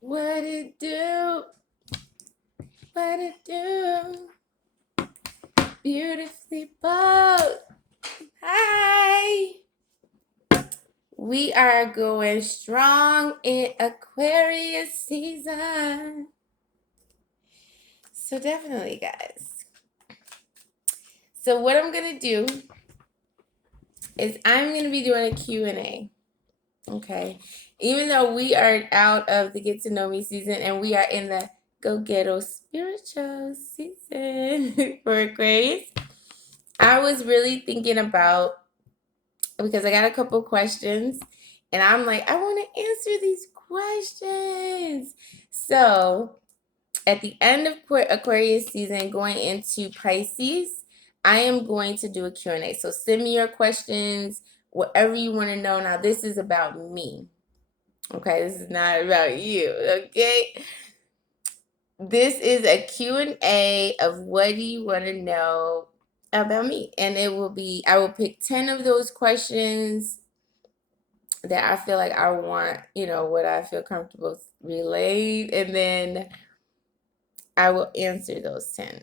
What it do? What it do? Beautifully bold. Hi. We are going strong in Aquarius season. So definitely, guys. So what I'm going to do is I'm going to be doing a Q&A. Okay. Even though we are out of the Get to Know Me season and we are in the Go Ghetto spiritual season for Aquarius, I was really thinking about, because I got a couple questions and I'm like, I want to answer these questions. So at the end of Aquarius season, going into Pisces, I am going to do a Q&A. So send me your questions, whatever you want to know. Now, this is about me. Okay, this is not about you. Okay, this is a Q&A of what do you want to know about me, and it will be, I will pick 10 of those questions that I feel like I want, what I feel comfortable relaying, and then I will answer those 10.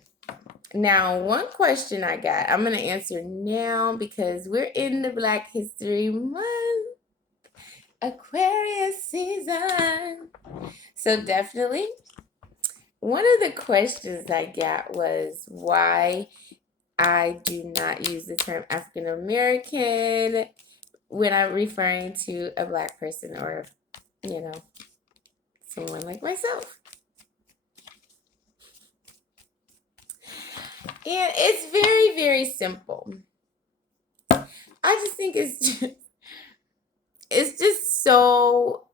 Now, one question I got, I'm going to answer now because we're in the Black History Month, Aquarius season. So definitely, one of the questions I got was why I do not use the term African American when I'm referring to a Black person or, someone like myself. And it's very, very simple. I just think it's just so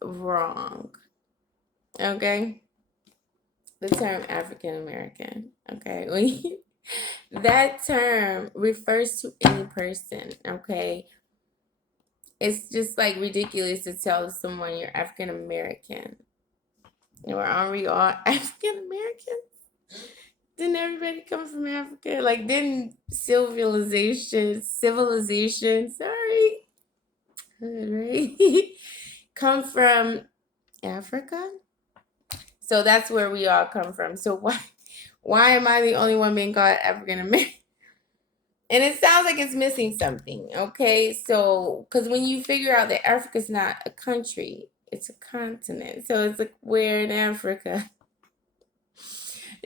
wrong. Okay? The term African American. Okay? That term refers to any person. Okay? It's just like ridiculous to tell someone you're African American. Or aren't we all African Americans? Didn't everybody come from Africa? Like, didn't civilization, sorry, right? Come from Africa? So that's where we all come from. So why am I the only one being called African American? And it sounds like it's missing something, okay? So, because when you figure out that Africa's not a country, it's a continent. So it's like, where in Africa?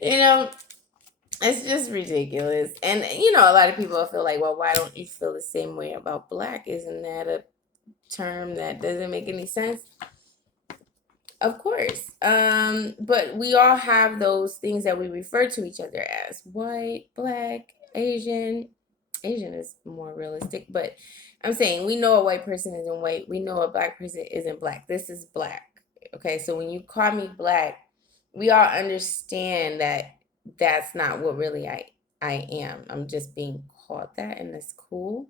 You know, it's just ridiculous. And, a lot of people feel like, well, why don't you feel the same way about Black? Isn't that a term that doesn't make any sense? Of course. But we all have those things that we refer to each other as white, Black, Asian. Asian is more realistic, but I'm saying we know a white person isn't white. We know a Black person isn't Black. This is Black. Okay, so when you call me Black, we all understand that that's not what really I am. I'm just being called that, and that's cool.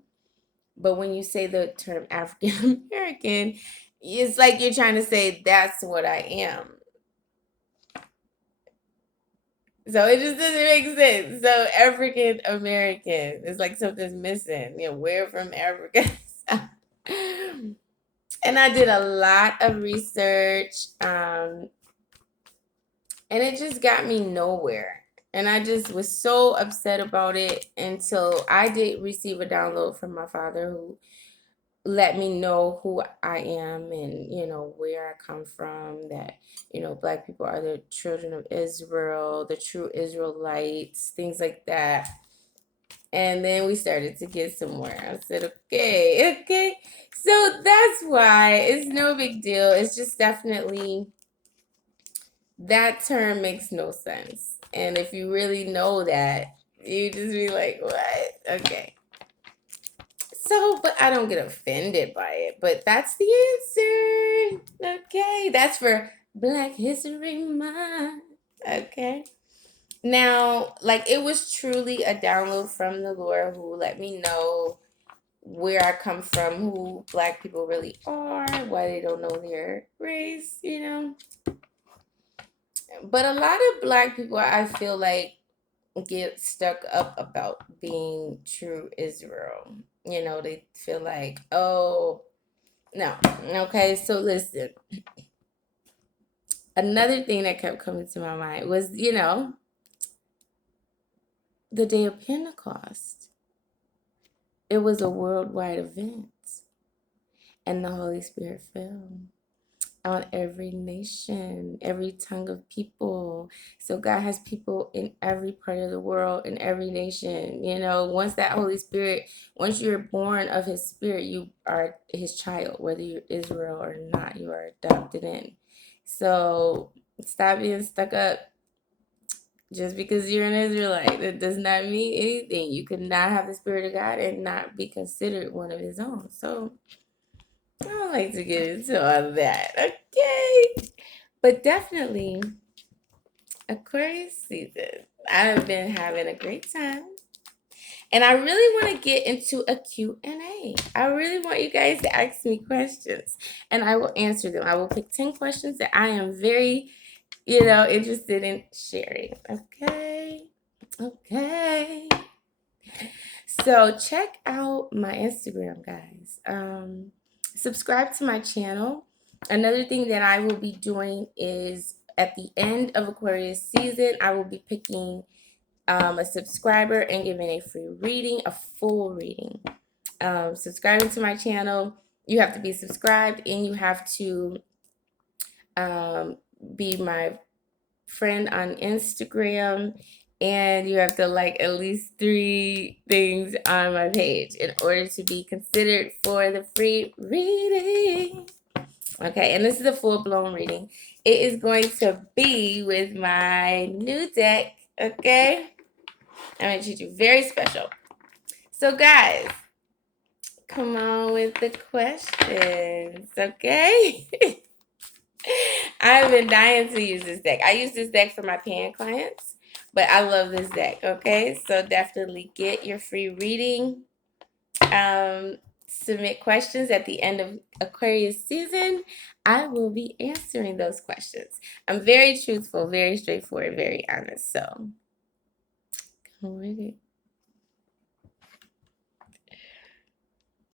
But when you say the term African American, it's like you're trying to say that's what I am. So it just doesn't make sense. So African American is like something's missing. We're from Africa. And I did a lot of research, and it just got me nowhere. And I just was so upset about it until I did receive a download from my father who let me know who I am and, where I come from, that, Black people are the children of Israel, the true Israelites, things like that. And then we started to get somewhere. I said, okay. So that's why it's no big deal. It's just definitely that term makes no sense. And if you really know that, you just be like, what? Okay. So, but I don't get offended by it. But that's the answer. Okay. That's for Black History Month. Okay. Now, like, it was truly a download from the Lord who let me know where I come from, who Black people really are, why they don't know their race. But a lot of Black people, I feel like, get stuck up about being true Israel. They feel like, oh, no. Okay, so listen. Another thing that kept coming to my mind was, the day of Pentecost. It was a worldwide event, and the Holy Spirit fell on every nation, every tongue of people. So God has people in every part of the world, in every nation. Once that Holy Spirit, once you're born of His Spirit, you are His child, whether you're Israel or not, you are adopted in. So stop being stuck up. Just because you're an Israelite, that does not mean anything. You could not have the Spirit of God and not be considered one of His own. So I don't like to get into all of that. Okay. But definitely, Aquarius season. I've been having a great time. And I really want to get into a Q&A. I really want you guys to ask me questions. And I will answer them. I will pick 10 questions that I am very, interested in sharing. Okay. Okay. So check out my Instagram, guys. Subscribe to my channel. Another thing that I will be doing is at the end of Aquarius season, I will be picking a subscriber and giving a free reading, a full reading. Subscribing to my channel, you have to be subscribed and you have to be my friend on Instagram, and you have to like at least 3 things on my page in order to be considered for the free reading. Okay, and this is a full-blown reading. It is going to be with my new deck, okay? I'm going to treat you very special. So guys, come on with the questions, okay? I've been dying to use this deck. I use this deck for my paying clients, but I love this deck, okay? So definitely get your free reading. Submit questions at the end of Aquarius season. I will be answering those questions. I'm very truthful, very straightforward, very honest. So come with it.